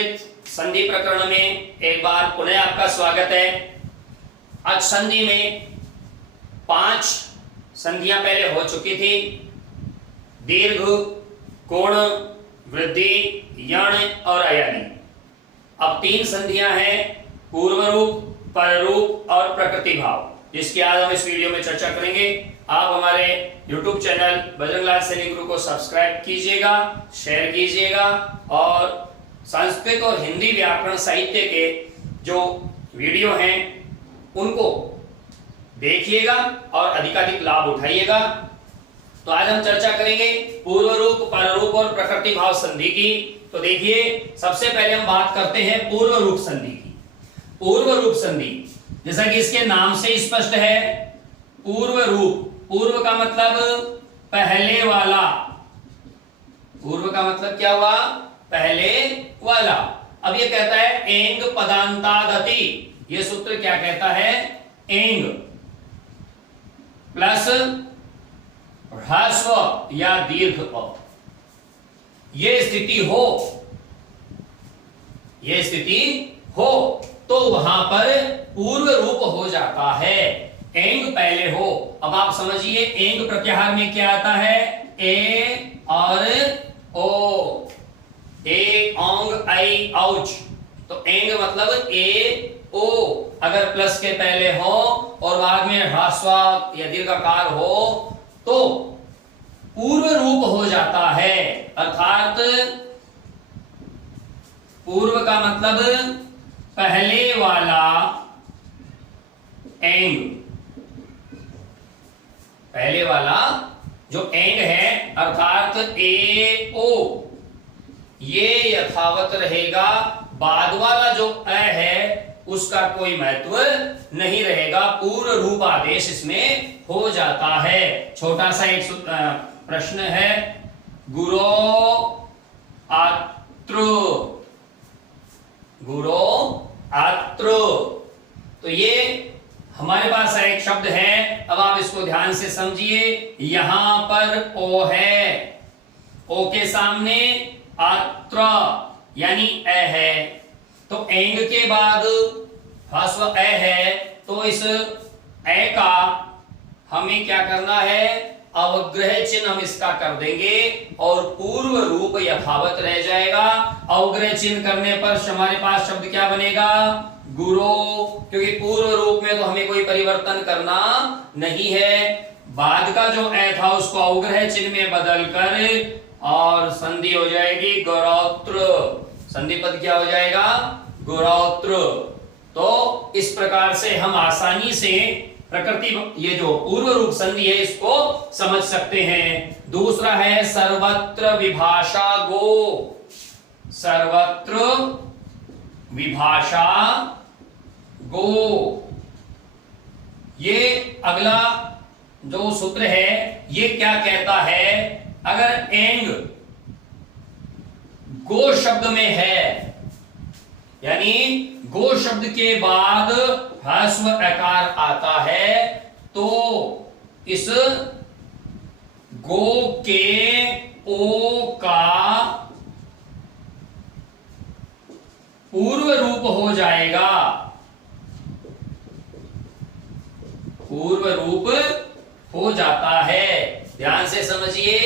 संस्कृत संधि प्रकरण में एक बार पुनः आपका स्वागत है। आज संधि में 5 संधियां पहले हो चुकी थी। दीर्घ, कोण, वृद्धि, यण और अयनि। अब 3 संधियां हैं, पूर्व रूप, पर रूप और प्रकृति भाव, जिसकी आज हम इस वीडियो में चर्चा करेंगे। आप हमारे YouTube चैनल बजरंगलाल सैनी गुरु को सब्सक्राइब कीजिएगा, शेयर कीजिएगा और संस्कृत और हिंदी व्याकरण साहित्य के जो वीडियो हैं उनको देखिएगा और अधिकाधिक लाभ उठाइएगा। तो आज हम चर्चा करेंगे पूर्व रूप, पर रूप और प्रकृति भाव संधि की। तो देखिए, सबसे पहले हम बात करते हैं पूर्व रूप संधि की। पूर्व रूप संधि जैसा कि इसके नाम से स्पष्ट है, पूर्व रूप। पूर्व का मतलब पहले वाला। पूर्व का मतलब क्या हुआ? पहले वाला। अब ये कहता है एंग पदांतादति। ये सूत्र क्या कहता है? एंग प्लस ह्रस्व या दीर्घ अ। ये स्थिति हो तो वहां पर पूर्व रूप हो जाता है। एंग पहले हो। अब आप समझिए, एंग प्रत्याहार में क्या आता है? ए और ओ। ए, औंग, आई, औच। तो एंग मतलब ए, ओ। अगर प्लस के पहले हो और बाद में ह्रस्व या दीर्घकार हो तो पूर्व रूप हो जाता है। अर्थात पूर्व का मतलब पहले वाला एंग। पहले वाला जो एंग है अर्थात ए, ओ, ये यथावत रहेगा। बाद वाला जो अ है उसका कोई महत्व नहीं रहेगा। पूर्व रूप आदेश इसमें हो जाता है। छोटा सा एक प्रश्न है, गुरो आत्रु। गुरो आत्रु। तो ये हमारे पास एक शब्द है। अब आप इसको ध्यान से समझिए। यहां पर ओ है, ओ के सामने आत्र यानी अ है। तो एंग के बाद ह्रस्व अ है, तो इस अ का हमें क्या करना है? अवग्रह चिन्ह हम इसका कर देंगे और पूर्व रूप यथावत रह जाएगा। अवग्रह चिन्ह करने पर हमारे पास शब्द क्या बनेगा? गुरो। क्योंकि पूर्व रूप में तो हमें कोई परिवर्तन करना नहीं है। बाद का जो अ था उसको अवग्रह चिन्ह में बदल कर और संधि हो जाएगी गुरौत्र। संधि पद क्या हो जाएगा? गुरौत्र। तो इस प्रकार से हम आसानी से प्रकृति, ये जो पूर्व रूप संधि है, इसको समझ सकते हैं। दूसरा है सर्वत्र विभाषा गो। सर्वत्र विभाषा गो। ये अगला जो सूत्र है ये क्या कहता है? अगर एंग गो शब्द में है, यानी गो शब्द के बाद ह्रस्व अकार आता है, तो इस गो के ओ का पूर्व रूप हो जाएगा। पूर्व रूप हो जाता है। ध्यान से समझिए।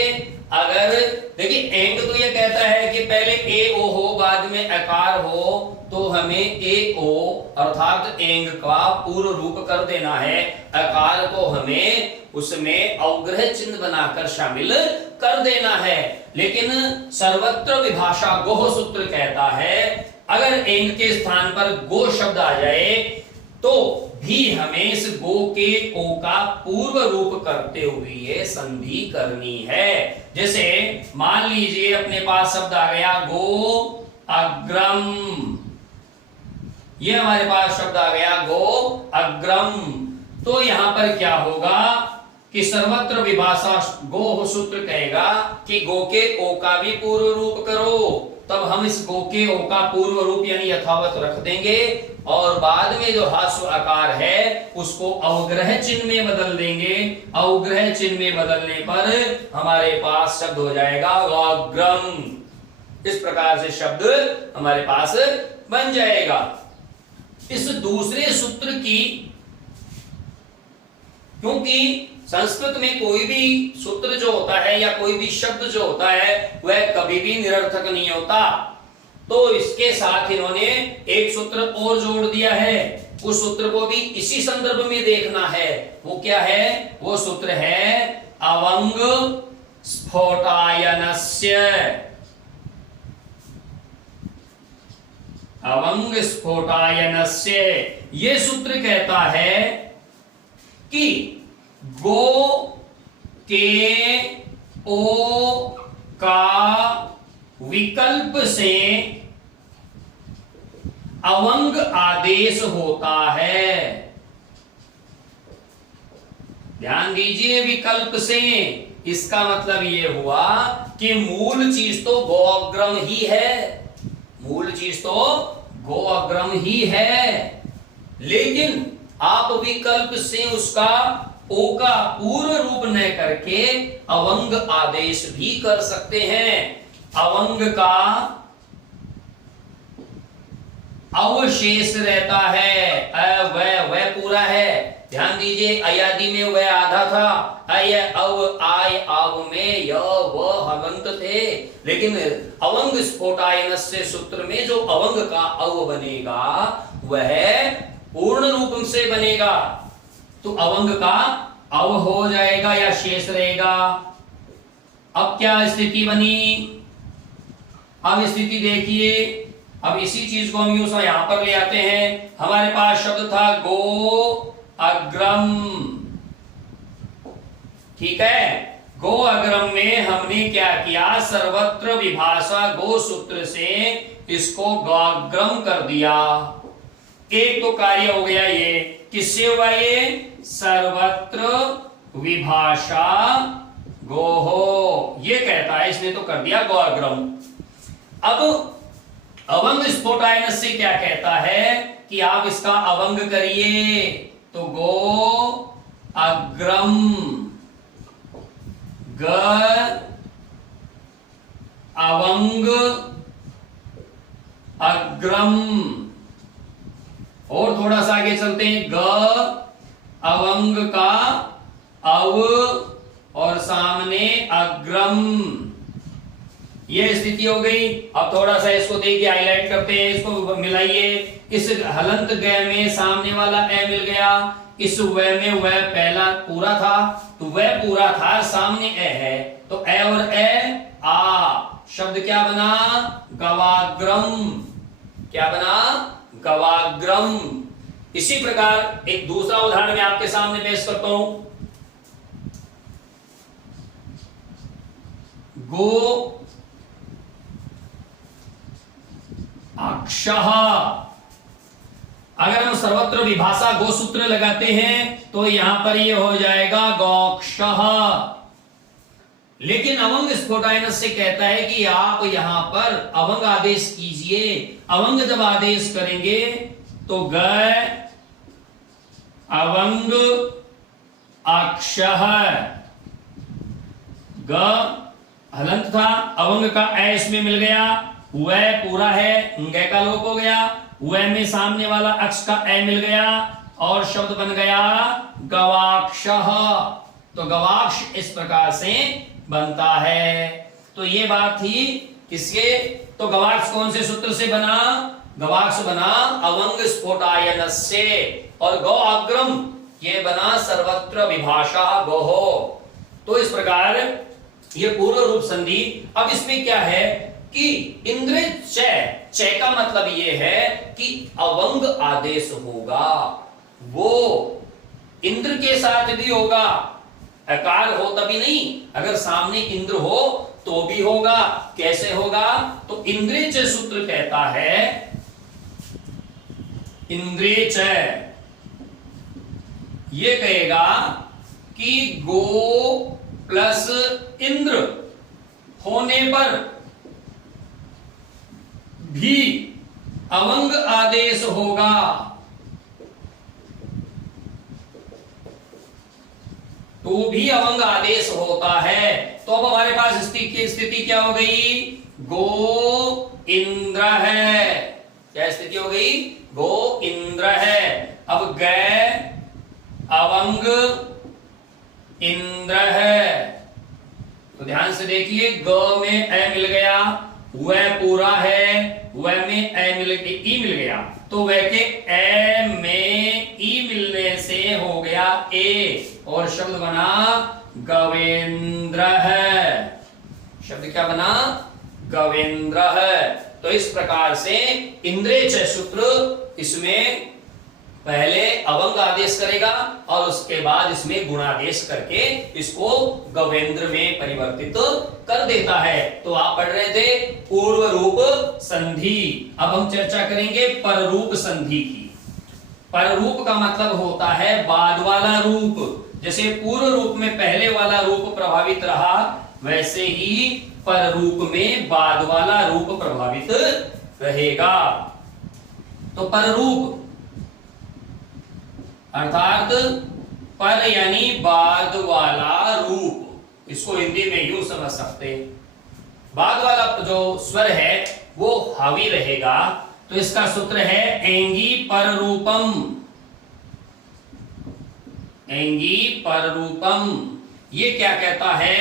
अगर देखिए, एंग तो ये कहता है कि पहले ए ओ हो, बाद में अकार हो, तो हमें ए ओ अर्थात एंग का पूर्व रूप कर देना है। अकार को हमें उसमें अवग्रह चिन्ह बनाकर शामिल कर देना है। लेकिन सर्वत्र विभाषा गोह सूत्र कहता है अगर एंग के स्थान पर गो शब्द आ जाए तो भी हमें इस गो के ओ का पूर्व रूप करते हुए संधि करनी है। जैसे मान लीजिए अपने पास शब्द आ गया गो अग्रम। ये हमारे पास शब्द आ गया गो अग्रम। तो यहां पर क्या होगा कि सर्वत्र विभाषा गो सूत्र कहेगा कि गो के ओ का भी पूर्व रूप करो। तब हम इस गो के ओ का पूर्व रूप यानी यथावत रख देंगे और बाद में जो ह्रस्व आकार है उसको अवग्रह चिन्ह में बदल देंगे। अवग्रह चिन्ह में बदलने पर हमारे पास शब्द हो जाएगा वाग्रम। इस प्रकार से शब्द हमारे पास बन जाएगा। इस दूसरे सूत्र की, क्योंकि संस्कृत में कोई भी सूत्र जो होता है या कोई भी शब्द जो होता है वह कभी भी निरर्थक नहीं होता, तो इसके साथ इन्होंने एक सूत्र और जोड़ दिया है। उस सूत्र को भी इसी संदर्भ में देखना है। वो क्या है? वो सूत्र है अवंग स्फोटायनस्य। अवंग स्फोटायनस्य ये सूत्र कहता है कि गो के ओ का विकल्प से अवंग आदेश होता है। ध्यान दीजिए, विकल्प से, इसका मतलब ये हुआ कि मूल चीज तो गो अग्रम ही है, मूल चीज तो गो अग्रम ही है, लेकिन आप विकल्प से उसका ओ का पूर्ण रूप न करके अवंग आदेश भी कर सकते हैं। अवंग का अवशेष रहता है, वह पूरा है। ध्यान दीजिए, अयादि में वह आधा था, अय अव आय आव में य व हलंत थे, लेकिन अवंग स्फोटायनस्य सूत्र में जो अवंग का अव बनेगा वह पूर्ण रूप से बनेगा, तो अवंग का अव हो जाएगा या शेष रहेगा। अब क्या स्थिति बनी? अब स्थिति देखिए, अब इसी चीज को हम यूं सा यहां पर ले आते हैं। हमारे पास शब्द था गो अग्रम, ठीक है। गो अग्रम में हमने क्या किया? सर्वत्र विभाषा गो सूत्र से इसको गोअग्रम कर दिया। एक तो कार्य हो गया ये, किससे हुआ ये? सर्वत्र विभाषा गोहो, ये कहता है, इसने तो कर दिया गोअग्रम। अब अवंग स्फोटायनस से क्या कहता है कि आप इसका अवंग करिए, तो गो अग्रम, ग अवंग अग्रम, और थोड़ा सा आगे चलते हैं, ग अवंग का अव और सामने अग्रम, ये स्थिति हो गई। अब थोड़ा सा इसको देखिए, हाईलाइट करते हैं, इसको मिलाइए। इस हलंत ग में सामने वाला ए मिल गया, इस व में वह पहला पूरा था, तो वह पूरा था, सामने ए है, तो ए और ए आ, शब्द क्या बना? गवाग्रम। क्या बना? गवाग्रम। इसी प्रकार एक दूसरा उदाहरण मैं आपके सामने पेश करता हूं। गो अक्षः, अगर हम सर्वत्र विभाषा गो सूत्र लगाते हैं तो यहां पर ये हो जाएगा गौक्षः, लेकिन अवंग स्फोटायनस से कहता है कि आप यहां पर अवंग आदेश कीजिए। अवंग जब आदेश करेंगे तो ग अवंग अक्षः, ग हलंत था, अवंग का ए इसमें मिल गया, वह पूरा है, ग का लोप हो गया, वह में सामने वाला अक्ष का ए मिल गया और शब्द बन गया गवाक्षः। तो गवाक्ष इस प्रकार से बनता है। तो ये बात थी किसके? तो गवाक्ष कौन से सूत्र से बना? गवाक्ष बना अवंग स्फोटायनस्य, और गौ अग्रम ये बना सर्वत्र विभाषा गोहो। तो इस प्रकार ये पूर्व रूप संधि। अब इसमें क्या है कि इंद्र च का मतलब ये है कि अवंग आदेश होगा, वो इंद्र के साथ भी होगा, अकार हो तभी नहीं, अगर सामने इंद्र हो तो भी होगा। कैसे होगा? तो इंद्रे च सूत्र कहता है, इंद्रे च ये कहेगा कि गो प्लस इंद्र होने पर भी अवंग आदेश होगा। तो भी अवंग आदेश होता है। तो अब हमारे पास स्थिति क्या हो गई? गो इंद्र है। क्या स्थिति हो गई? गो इंद्र है। अब गै अवंग इंद्र है। तो ध्यान से देखिए, ग में ए मिल गया, वह पूरा है, वह में ई मिल गया, तो वह के ए में ई मिलने से हो गया ए, और शब्द बना गवेंद्र है। शब्द क्या बना? गवेंद्र है। तो इस प्रकार से इंद्रे च सूत्र इसमें पहले अवंग आदेश करेगा और उसके बाद इसमें गुणादेश करके इसको गवेंद्र में परिवर्तित कर देता है। तो आप पढ़ रहे थे पूर्व रूप संधि। अब हम चर्चा करेंगे पररूप संधि की। पररूप का मतलब होता है बाद वाला रूप। जैसे पूर्व रूप में पहले वाला रूप प्रभावित रहा, वैसे ही पररूप में बाद वाला रूप प्रभावित रहेगा। तो पररूप अर्थात पर यानी बाद वाला रूप, इसको हिंदी में यूं समझ सकते हैं। बाद वाला जो स्वर है वो हावी रहेगा, तो इसका सूत्र है एंगी पररूपम। एंगी पररूपम ये क्या कहता है?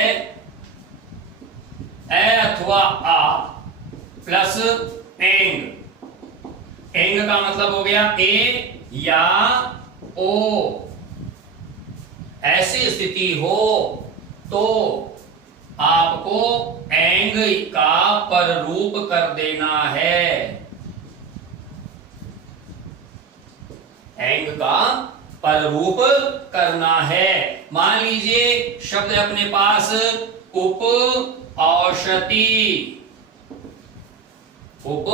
ए अथवा आ प्लस एंग। एंग का मतलब हो गया ए या ओ। ऐसी स्थिति हो तो आपको एंग का पररूप कर देना है। एंग का पररूप करना है। मान लीजिए शब्द अपने पास उप औषधि। उप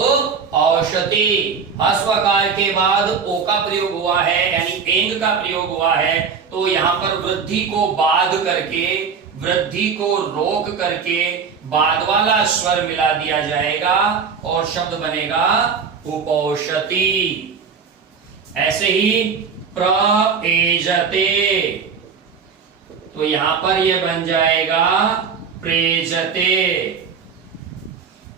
औषधि हस्वकार के बाद ओ का प्रयोग हुआ है, यानी एंग का प्रयोग हुआ है, तो यहां पर वृद्धि को बाद करके, वृद्धि को रोक करके बाद वाला स्वर मिला दिया जाएगा और शब्द बनेगा उपौषधि। ऐसे ही प्रएजते, तो यहां पर यह बन जाएगा प्रेजते।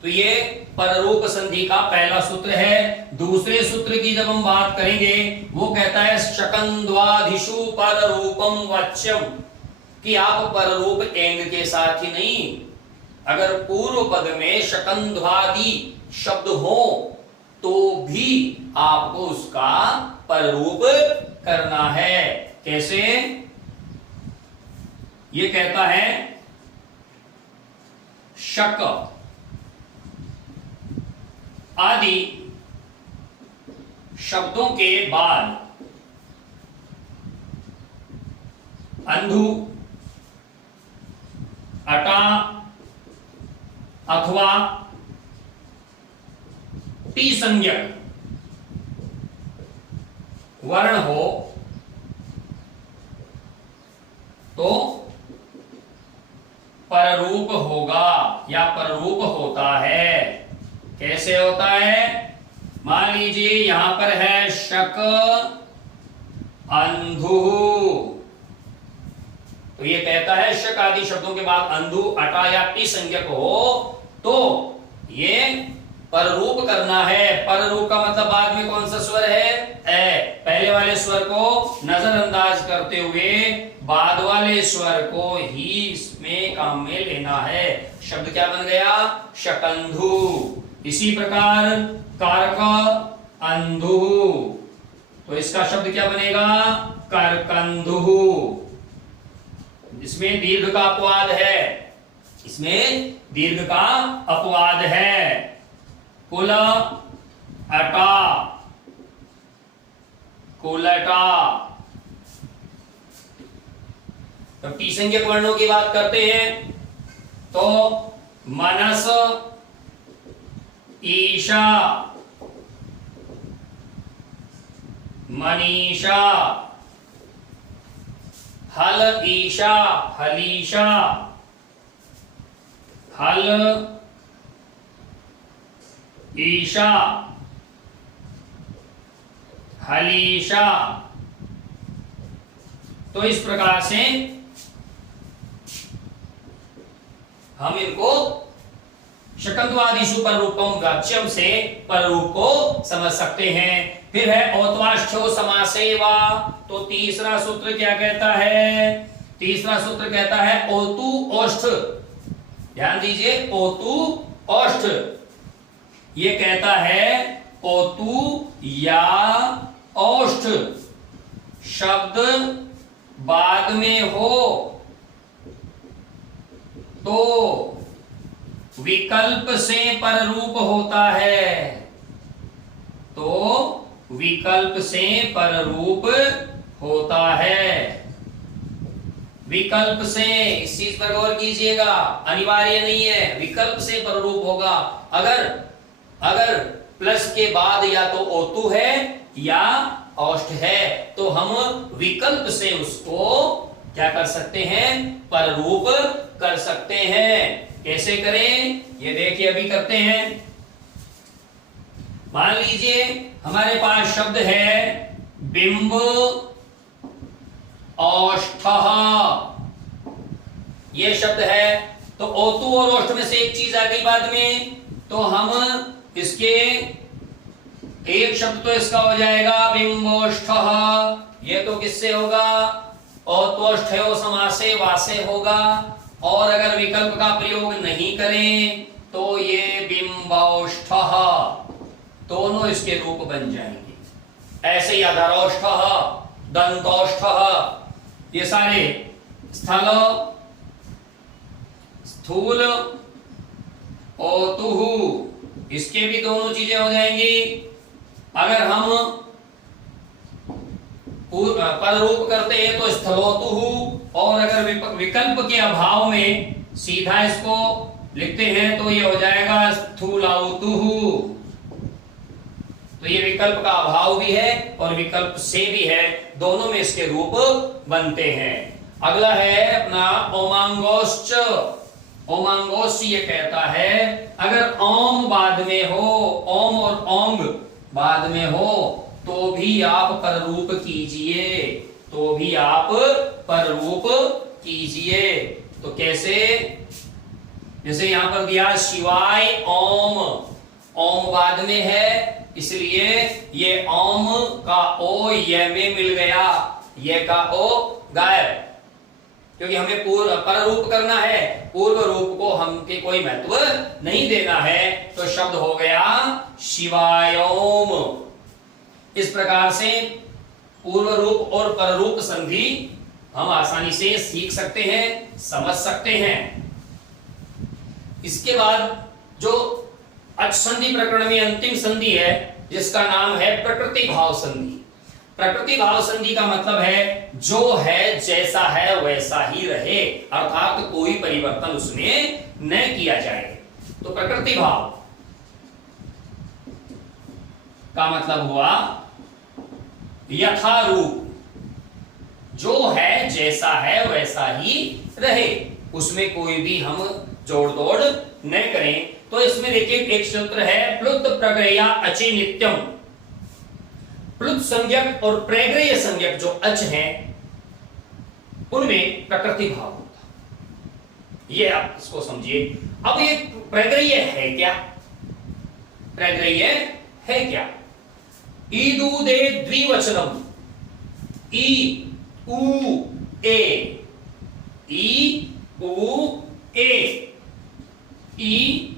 तो ये पररूप संधि का पहला सूत्र है। दूसरे सूत्र की जब हम बात करेंगे, वो कहता है शकंद्वाधिषु पररूपम वाच्यम, कि आप पररूप एंग के साथ ही नहीं, अगर पूर्व पद में शकंद्वादि शब्द हो तो भी आपको उसका पररूप करना है। कैसे? ये कहता है शक आदि शब्दों के बाद अंधु, अटा अथवा टी संज्ञक वर्ण हो तो पररूप होगा या पररूप होता है। कैसे होता है? मान लीजिए यहां पर है शक अंधु, तो ये कहता है शक आदि शब्दों के बाद अंधु, अटा या टी संज्ञक हो तो ये पररूप करना है। पररूप का मतलब बाद में कौन सा स्वर है? ए। पहले वाले स्वर को नजरअंदाज करते हुए बाद वाले स्वर को ही इसमें काम में लेना है। शब्द क्या बन गया? शकंधु। इसी प्रकार कारक अंधु, तो इसका शब्द क्या बनेगा? करकंधु। इसमें दीर्घ का अपवाद है, इसमें दीर्घ का अपवाद है। कुल अटा, कुलटा। तो टी संज्ञक वर्णों की बात करते हैं तो मनस, ईशा, मनीषा, हल ईशा, हलीशा, हल ईशा, हलीशा। तो इस प्रकार से हम इनको शकंत्वादिषु पररूपम वाच्यम से पररूप को समझ सकते हैं। फिर है औत्वाष्ठ्यो समासे वा, तो तीसरा सूत्र क्या कहता है? तीसरा सूत्र कहता है ओतु औष्ठ। ध्यान दीजिए, ओतु औष्ठ ये कहता है ओतु या औष्ठ शब्द बाद में हो तो विकल्प से पररूप होता है, तो विकल्प से पररूप होता है। विकल्प से, इस चीज पर गौर कीजिएगा, अनिवार्य नहीं है, विकल्प से पररूप होगा। अगर प्लस के बाद या तो ओतु है या औष्ठ है तो हम विकल्प से उसको क्या कर सकते हैं? पररूप कर सकते हैं। कैसे करें ये देखिए, अभी करते हैं। मान लीजिए हमारे पास शब्द है बिंब औष्ठः, ये शब्द है, तो ओतु और औष्ठ में से एक चीज आ गई बाद में, तो हम इसके एक शब्द तो इसका हो जाएगा बिंबोष्ठः। ये तो किससे होगा? औत्वष्ठयो समासे वासे होगा। और अगर विकल्प का प्रयोग नहीं करें तो ये बिंबौष्ठः, दोनों इसके रूप बन जाएंगे। ऐसे ही अधरोष्ठः, दंतौष्ठः, ये सारे स्थल, स्थूल, ओतुः, इसके भी दोनों चीजें हो जाएंगी। अगर हम पररूप करते हैं तो स्थलोतुः, और अगर विकल्प के अभाव में सीधा इसको लिखते हैं तो ये हो जाएगा स्थूलाउतुः। तो ये विकल्प का अभाव भी है और विकल्प से भी है, दोनों में इसके रूप बनते हैं। अगला है अपना ओमांगोश्च। ओमांगोश्च ये कहता है अगर ओम बाद में हो, ओम और ओंग बाद में हो तो भी आप पररूप कीजिए, तो भी आप पररूप कीजिए। तो कैसे? जैसे यहां पर दिया शिवाय ओम, ओम बाद में है इसलिए ये ओम का ओ ये में मिल गया, ये का ओ गायब, क्योंकि हमें पूर्व पररूप करना है, पूर्व रूप को हमके कोई महत्व नहीं देना है, तो शब्द हो गया शिवायोम। इस प्रकार से पूर्व रूप और पररूप संधि हम आसानी से सीख सकते हैं, समझ सकते हैं। इसके बाद जो अच संधि प्रकरण में अंतिम संधि है जिसका नाम है प्रकृति भाव संधि। प्रकृति भाव संधि का मतलब है जो है जैसा है वैसा ही रहे, अर्थात कोई परिवर्तन उसमें न किया जाए। तो प्रकृति भाव का मतलब हुआ यथारूप, जो है जैसा है वैसा ही रहे, उसमें कोई भी हम जोड़ तोड़ न करें। तो इसमें देखिए एक सूत्र है प्लुत प्रग्रया अचि नित्यम। प्लुत संज्ञक और प्रग्रय संज्ञक जो अच हैं उनमें प्रकृति भाव होता है, ये आप इसको समझिए। अब ये प्रग्रय है क्या? प्रग्रय है क्या? ईदूदे द्विवचनम, ई उ ए, ई उ ए, ई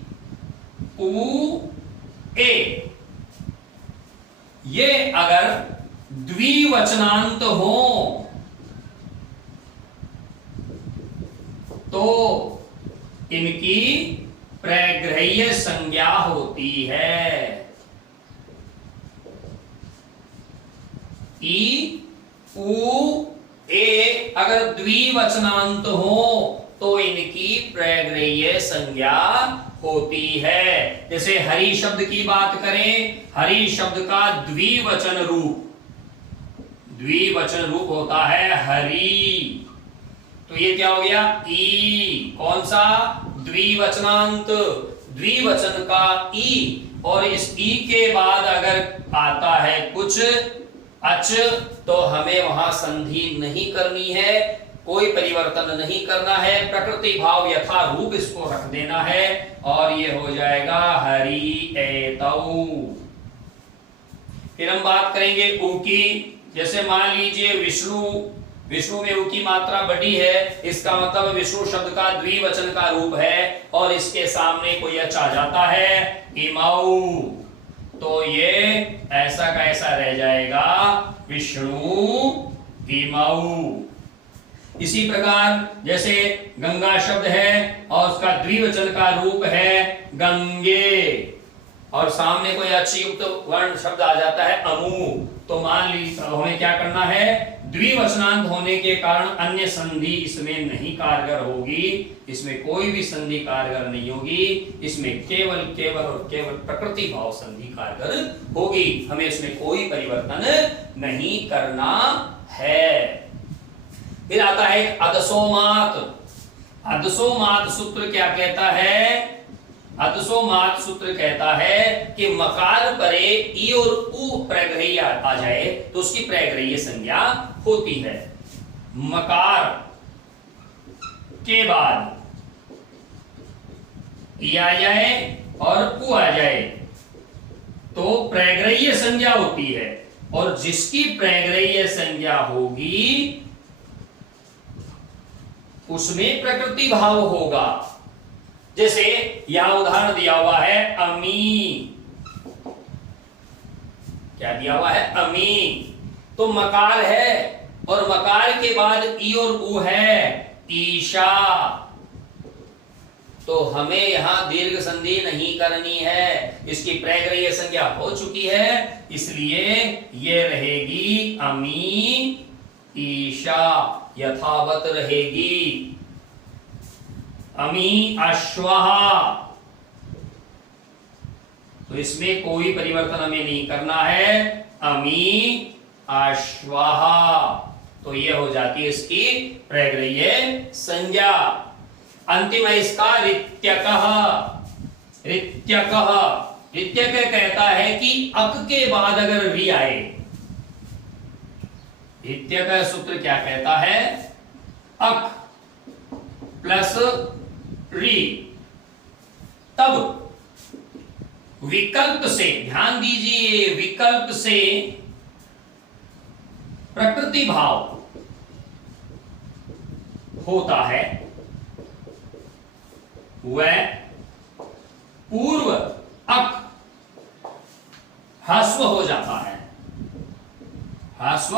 उ ए, ये अगर द्विवचनांत हो तो इनकी प्रग्रह्य संज्ञा होती है। ई उ ए अगर द्विवचनांत हो तो इनकी प्रग्रह्य संज्ञा होती है। जैसे हरि शब्द की बात करें, हरि शब्द का द्विवचन रूप होता है हरि, तो ये क्या हो गया? ई, कौन सा? द्विवचनांत, द्विवचन का ई, और इस ई के बाद अगर आता है कुछ अच तो हमें वहां संधि नहीं करनी है, कोई परिवर्तन नहीं करना है, प्रकृति भाव यथा रूप इसको रख देना है और ये हो जाएगा हरि एतौ। फिर हम बात करेंगे उ की। जैसे मान लीजिए विष्णु, विष्णु में उ की मात्रा बड़ी है, इसका मतलब विष्णु शब्द का द्विवचन का रूप है और इसके सामने कोई अच आ जाता है इमौ, तो ये ऐसा का ऐसा रह जाएगा विष्णु इमौ। इसी प्रकार जैसे गंगा शब्द है और उसका द्विवचन का रूप है गंगे और सामने कोई अच्छी युक्त वर्ण शब्द आ जाता है अमु, तो मान लीजिए हमें क्या करना है, द्विवचनांत होने के कारण अन्य संधि इसमें नहीं कारगर होगी, इसमें कोई भी संधि कारगर नहीं होगी, इसमें केवल केवल और केवल प्रकृति भाव संधि कारगर होगी। हमें इसमें कोई परिवर्तन नहीं करना है। फिर आता है अदसोमात। अदसोमात सूत्र क्या कहता है? अदसोमात सूत्र कहता है कि मकार परे ई और उ प्रग्रही आ जाए तो उसकी प्रग्रही संज्ञा होती है। मकार के बाद ई आ जाए और उ आ जाए तो प्रग्रही संज्ञा होती है, और जिसकी प्रग्रही संज्ञा होगी उसमें प्रकृति भाव होगा। जैसे यहां उदाहरण दिया हुआ है अमी, क्या दिया हुआ है अमी, तो मकार है और मकार के बाद ई और उ है ईशा, तो हमें यहां दीर्घ संधि नहीं करनी है, इसकी प्रग्रही संज्ञा हो चुकी है, इसलिए ये रहेगी अमी ईशा, यथावत रहेगी। अमी अश्वहा, तो इसमें कोई परिवर्तन हमें नहीं करना है, अमी अश्वहा, तो ये हो जाती है इसकी प्रग्रही संज्ञा। अंतिम है इसका ऋत्यकः। ऋत्यकः, ऋत्यक कहता है कि अक के बाद अगर री आए, ऋत्यक सूत्र क्या कहता है, अक प्लस री, तब विकल्प से, ध्यान दीजिए, विकल्प से प्रकृति भाव होता है, वह पूर्व अक ह्रस्व हो जाता है, ह्रस्व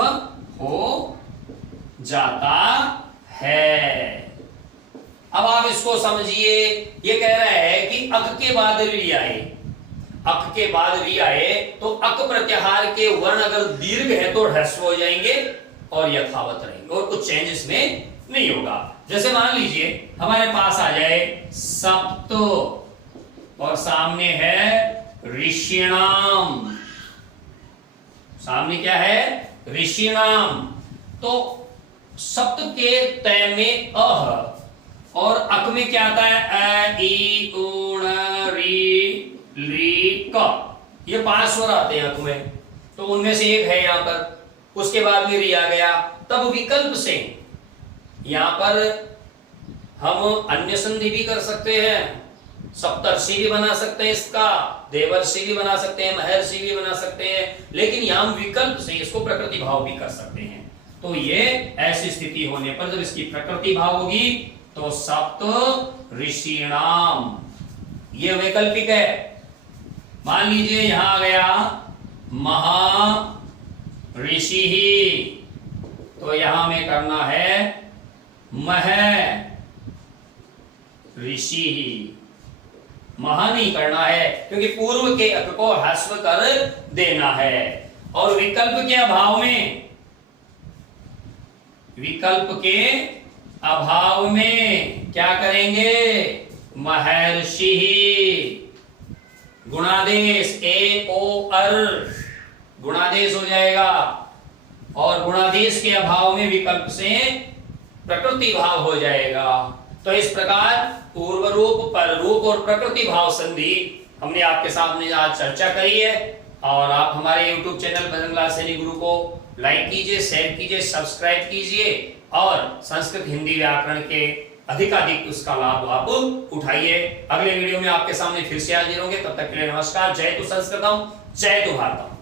हो जाता है। अब आप इसको समझिए, ये कह रहा है कि अक के बाद री आए, अक के बाद री आए तो अक प्रत्याहार के वर्ण अगर दीर्घ है तो ह्रस्व हो जाएंगे और यथावत रहेंगे और कुछ चेंज इसमें नहीं होगा। जैसे मान लीजिए हमारे पास आ जाए सप्त और सामने है ऋषिणाम, सामने क्या है, ऋषिणाम, तो सप्त के तय में अह और अक में क्या आता है, अ ई ऊण री ली क, ये 5 स्वर आते हैं अक में, तो उनमें से एक है यहां पर, उसके बाद में री आ गया, तब विकल्प से यहां पर हम अन्य संधि भी कर सकते हैं, सप्तर्षि भी बना सकते हैं, इसका देवर्षि भी बना सकते हैं, महर्षि भी बना सकते हैं, लेकिन यहां विकल्प से इसको प्रकृति भाव भी कर सकते हैं। तो ये ऐसी स्थिति होने पर जब इसकी प्रकृति भाव होगी तो सप्त ऋषिणाम, ये वैकल्पिक है। मान लीजिए यहां आ गया महा ऋषि ही, तो यहां में करना है मह ऋषि ही, महा नहीं करना है क्योंकि पूर्व के अक को ह्रस्व कर देना है। और विकल्प के अभाव में, विकल्प के अभाव में क्या करेंगे, महर्षि ही, गुणादेश ए ओ अर, गुणादेश हो जाएगा, और गुणादेश के अभाव में विकल्प से प्रकृति भाव हो जाएगा। तो इस प्रकार पूर्व रूप, पर रूप और प्रकृति भाव संधि हमने आपके सामने आज चर्चा करी है। और आप हमारे YouTube चैनल बजरंग लाल सैनी गुरु को लाइक कीजिए, शेयर कीजिए, सब्सक्राइब कीजिए और संस्कृत हिंदी व्याकरण के अधिकाधिक उसका लाभ आप उठाइए। अगले वीडियो में आपके सामने फिर से हाजिर होंगे, तब तक के लिए नमस्कार। जय तु संस्कृतम, जय तु भारतम।